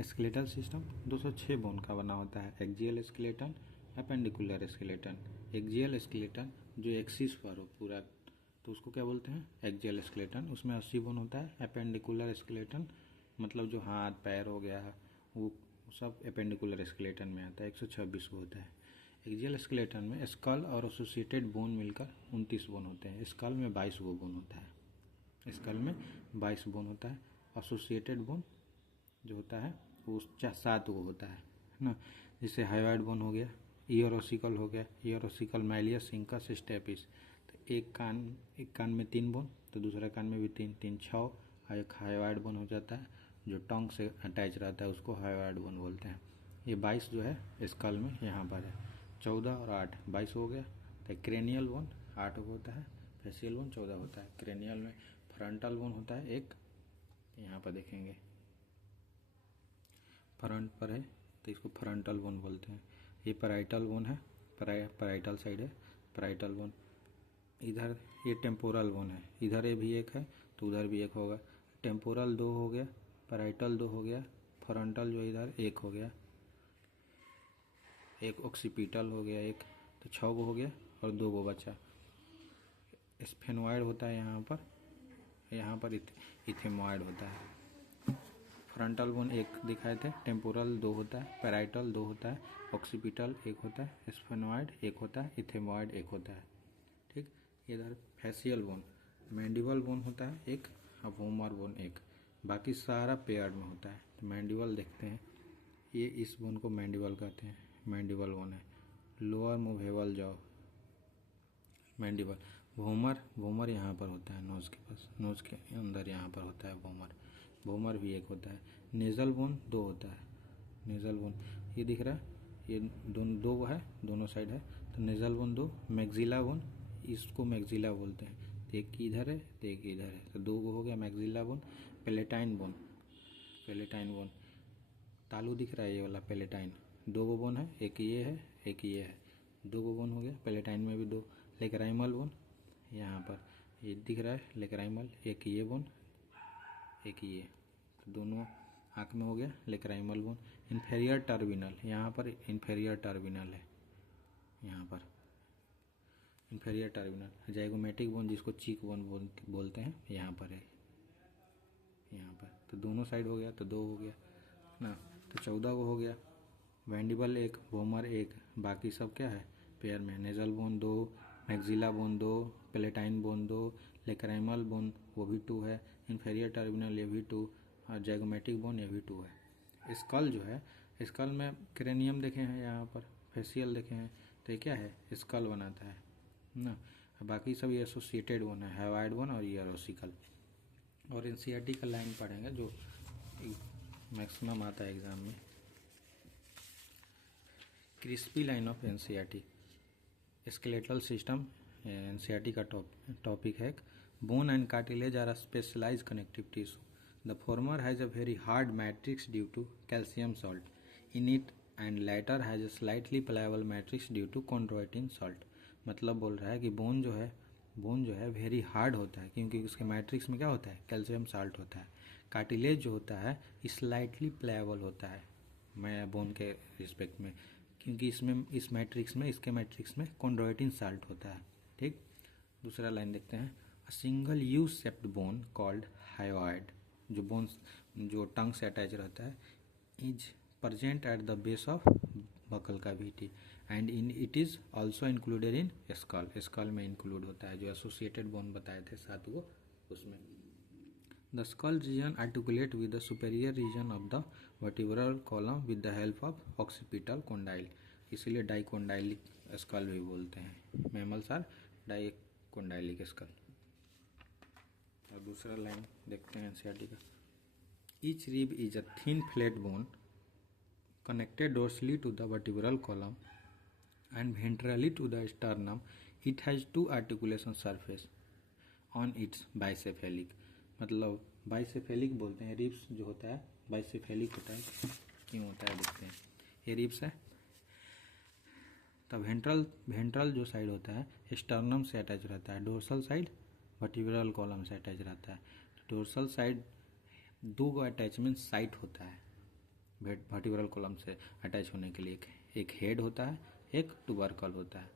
Skeletal system 206 bone का बना होता है। Axial skeleton, appendicular skeleton. Axial skeleton जो एक्सिस पर हो पूरा, तो उसको क्या बोलते हैं, एक्जियल स्केलेटन। उसमें 80 बोन होता है। एपेंडिकुलर स्केलेटन मतलब जो हाथ पैर हो गया वो सब एपेंडिकुलर स्केलेटन में आता है, 126 को होता है। एक्जियल स्केलेटन में स्कल और एसोसिएटेड बोन मिलकर 29 बोन होते हैं। स्कल में 22 गो बोन होता है। स्कल में 22 बोन होता है। एसोसिएटेड बोन जो होता है वो 7 गो होता है ना। जैसे हाइवाइड बोन हो गया, ईयर ओसिकल हो गया, ear ossicle, malleus, incus, stapes. तो एक कान में 3 बोन, तो दूसरा कान में भी 3, 3 6, और एक हाइवाइड बोन हो जाता है जो टंग से अटैच रहता है, उसको हाइवाइड बोन बोलते हैं। ये 22 जो है स्कल में यहाँ पर है। 14 और 8 22 हो गया। तो क्रेनियल बोन 8 होता है, फेसियल बोन 14 होता है। क्रेनियल में फ्रंटल बोन होता है एक, यहाँ पर देखेंगे फ्रंट पर है तो इसको फ्रंटल बोन बोलते हैं। ये पैराइटल बोन है, पैराइटल साइड है पैराइटल बोन। इधर ये टेम्पोरल बोन है, इधर ये भी एक है तो उधर भी एक होगा। टेम्पोरल 2 हो गया, पैराइटल 2 हो गया, फ्रंटल जो इधर 1 हो गया, एक ऑक्सीपिटल हो गया एक, तो 6 गो हो गया और 2 गो बचा। स्फेनोइड होता है यहाँ पर इथेमोइड होता है। फ्रंटल बोन 1 दिखाए थे, टेम्पोरल 2 होता है, पैराइटल 2 होता है, ऑक्सीपिटल 1 होता है, स्फेनोइड 1 होता है, इथेमोइड 1 होता है। ठीक। इधर फेसियल बोन, मैंडिबल बोन होता है एक और वोमर बोन 1, बाकी सारा पेयर्ड में होता है। तो मैंडिबल देखते हैं, ये इस बोन को मैंडिबल कहते हैं, मैंडिबल बोन है। Lower movable jaw, mandible. Vomer यहाँ पर होता है नोज़ के पास, नोज़ के अंदर यहाँ पर होता है वोमर भी 1 होता है। नेज़ल बोन 2 होता है, नेज़ल बोन ये दिख रहा है, ये दोनों 2 है, दोनों साइड है, तो नेज़ल बोन 2। मैक्सिला बोन, इसको मैक्सिला बोलते हैं, तो एक इधर है तो एक इधर है, तो 2 गो हो गया maxilla bone. Palatine bone, palatine bone तालू दिख रहा है ये वाला पेलेटाइन, 2 गो बोन है, एक ये है एक ये है, 2 गो बोन हो गया। पेलेटाइन में भी 2। लेक्राइमल बोन यहाँ पर ये दिख रहा है लेक्राइमल, एक ये बोन एक ये, तो दोनों आँख में हो गया लेक्राइमल बोन। इन्फेरियर टर्मिनल, यहाँ पर इन्फेरियर टर्मिनल है, यहाँ पर इन्फेरियर टर्मिनल। जाइगोमेटिक बोन जिसको चीक बोन बोलते हैं यहाँ पर है, यहाँ पर। तो दोनों साइड हो गया तो 2 हो गया ना, तो 14 को हो गया। मैंडिबल 1, वोमर 1, बाकी सब क्या है पेयर में। Nasal bone 2, maxilla bone 2, palatine bone 2, lacrimal bone वो भी 2 है, इन्फेरियर टर्मिनल ये भी 2, और जैगोमेटिक बोन ये भी 2 है। स्कल जो है, स्कल में क्रेनियम देखे हैं यहाँ पर, फेसियल देखे हैं, तो ये क्या है स्कल बनाता है ना। बाकी सब ये एसोसिएटेड बोन है, हैवाइड बोन और ईयर ओसिकल। और एनसीईआरटी का लाइन पढ़ेंगे जो मैक्सिमम आता है एग्जाम में, crispy line of NCERT. Skeletal system NCERT का टॉपिक है। Bone and cartilage are specialised connective tissue. The former has a very hard matrix due to calcium salt in it and later has a slightly pliable matrix due to chondroitin salt. मतलब बोल रहा है कि bone जो है very hard होता है क्योंकि उसके मैट्रिक्स में क्या होता है कैल्शियम सॉल्ट होता है। कार्टिलेज जो होता है स्लाइटली प्लायबल होता है मैं बोन के रिस्पेक्ट में, क्योंकि इसमें इसके मैट्रिक्स में chondroitin सॉल्ट होता है। ठीक। दूसरा लाइन देखते हैं। A single U shaped bone called hyoid, जो बोन्स जो टंग से अटैच रहता है, is present at the base of buccal cavity and in it is also included in skull। skull में include होता है, जो associated bone बताए थे 7 गो उसमें। The skull region articulate with the superior region of the vertebral column with the help of occipital condyle, इसीलिए dicondylic skull भी बोलते हैं। Mammals are dicondylic skull. और दूसरा लाइन देखते हैं एनसीईआरटी का। Each rib is a thin flat bone connected dorsally to the vertebral column and ventrally to the sternum. It has 2 articulation surface on its bicephalic। मतलब bicephalic बोलते हैं, ribs जो होता है बाइसेफेलिक होता है, क्यों होता है देखते हैं। ये रिब्स है, तब वेंट्रल जो साइड होता है स्टर्नम से अटैच रहता है, डोर्सल साइड वर्टिब्रल कॉलम से अटैच रहता है। डोर्सल साइड 2 गो अटैचमेंट साइट होता है, वर्टिब्रल कॉलम से अटैच होने के लिए एक हेड होता है, एक ट्यूबरकल होता है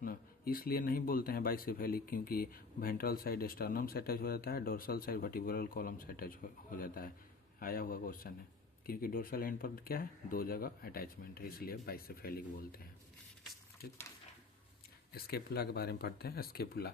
ना। इसलिए नहीं बोलते हैं बाइसेफेलिक, क्योंकि वेंट्रल साइड स्टर्नम से अटैच हो जाता है, डोर्सल साइड वर्टिब्रल कॉलम से अटैच हो जाता है। आया हुआ क्वेश्चन है, क्योंकि डोर्सल एंड पर क्या है, 2 जगह अटैचमेंट है, इसलिए बाइसेफेलिक बोलते हैं। ठीक, स्केपुला के बारे में पढ़ते हैं। स्केपुला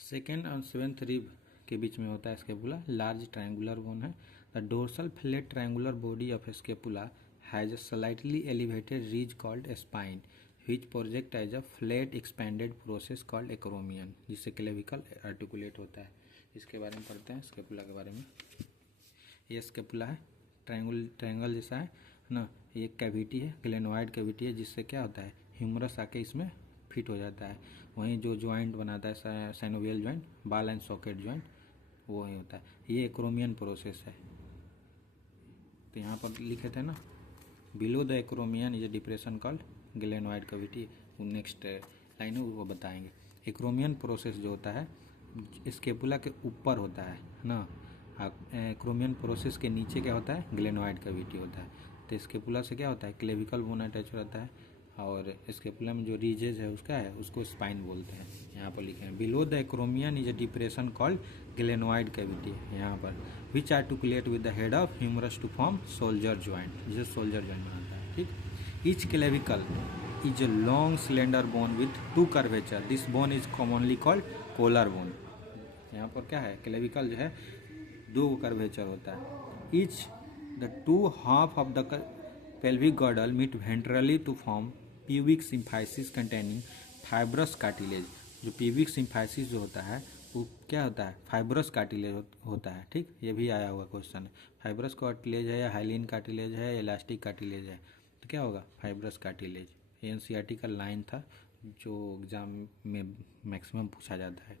सेकेंड और 7th रिब के बीच में होता है स्केपुला। लार्ज ट्रायंगुलर बोन है। The dorsal flat triangular body of scapula has a slightly elevated ridge called spine which project as a flat expanded process called acromion, जिससे clavicle articulate होता है। इसके बारे में पढ़ते हैं स्केपुला के बारे में। ये स्केपुला है, ट्रायंगल जैसा है ना। ये कैविटी है, ग्लेनोइड कैविटी है, जिससे क्या होता है, ह्यूमरस आके इसमें फिट हो जाता है। वहीं जो ज्वाइंट बनाता है synovial joint, ball and socket joint, वो वहीं होता है। ये एक्रोमियन प्रोसेस है। तो यहाँ पर लिखे थे ना, below the acromion is a depression called glenoid cavity. Next line है वो बताएंगे। एक्रोमियन प्रोसेस जो होता है स्केपुला के ऊपर होता है ना। एक्रोमियन प्रोसेस के नीचे क्या होता है, ग्लेनोइड कैविटी होता है। तो स्केपुला से क्या होता है, क्लेविकल बोन अटैच रहता है, और स्केपुला में जो रीजेज है उसका है, उसको स्पाइन बोलते हैं। यहाँ पर लिखे हैं below the acromion is a depression called glenoid cavity यहाँ पर, which articulate with the head of humerus to form shoulder joint, जिसे सोल्जर ज्वाइंट बनाता है। ठीक, each clavicle is a long slender bone with 2 curvature. This bone is commonly called polar bone. यहाँ पर क्या है, क्लेविकल जो है 2 कर्वेचर होता है। each the 2 half of the pelvic girdle meet ventrally to form pubic symphysis containing fibrous cartilage. जो pubic symphysis जो होता है वो क्या होता है, फाइब्रस कार्टिलेज होता है। ठीक, ये भी आया हुआ क्वेश्चन है। फाइब्रस कार्टिलेज है या हाइलिन कार्टिलेज है या इलास्टिक कार्टिलेज है, तो क्या होगा, फाइब्रस कार्टिलेज। एनसीईआरटी का लाइन था जो एग्जाम में मैक्सिमम पूछा जाता है।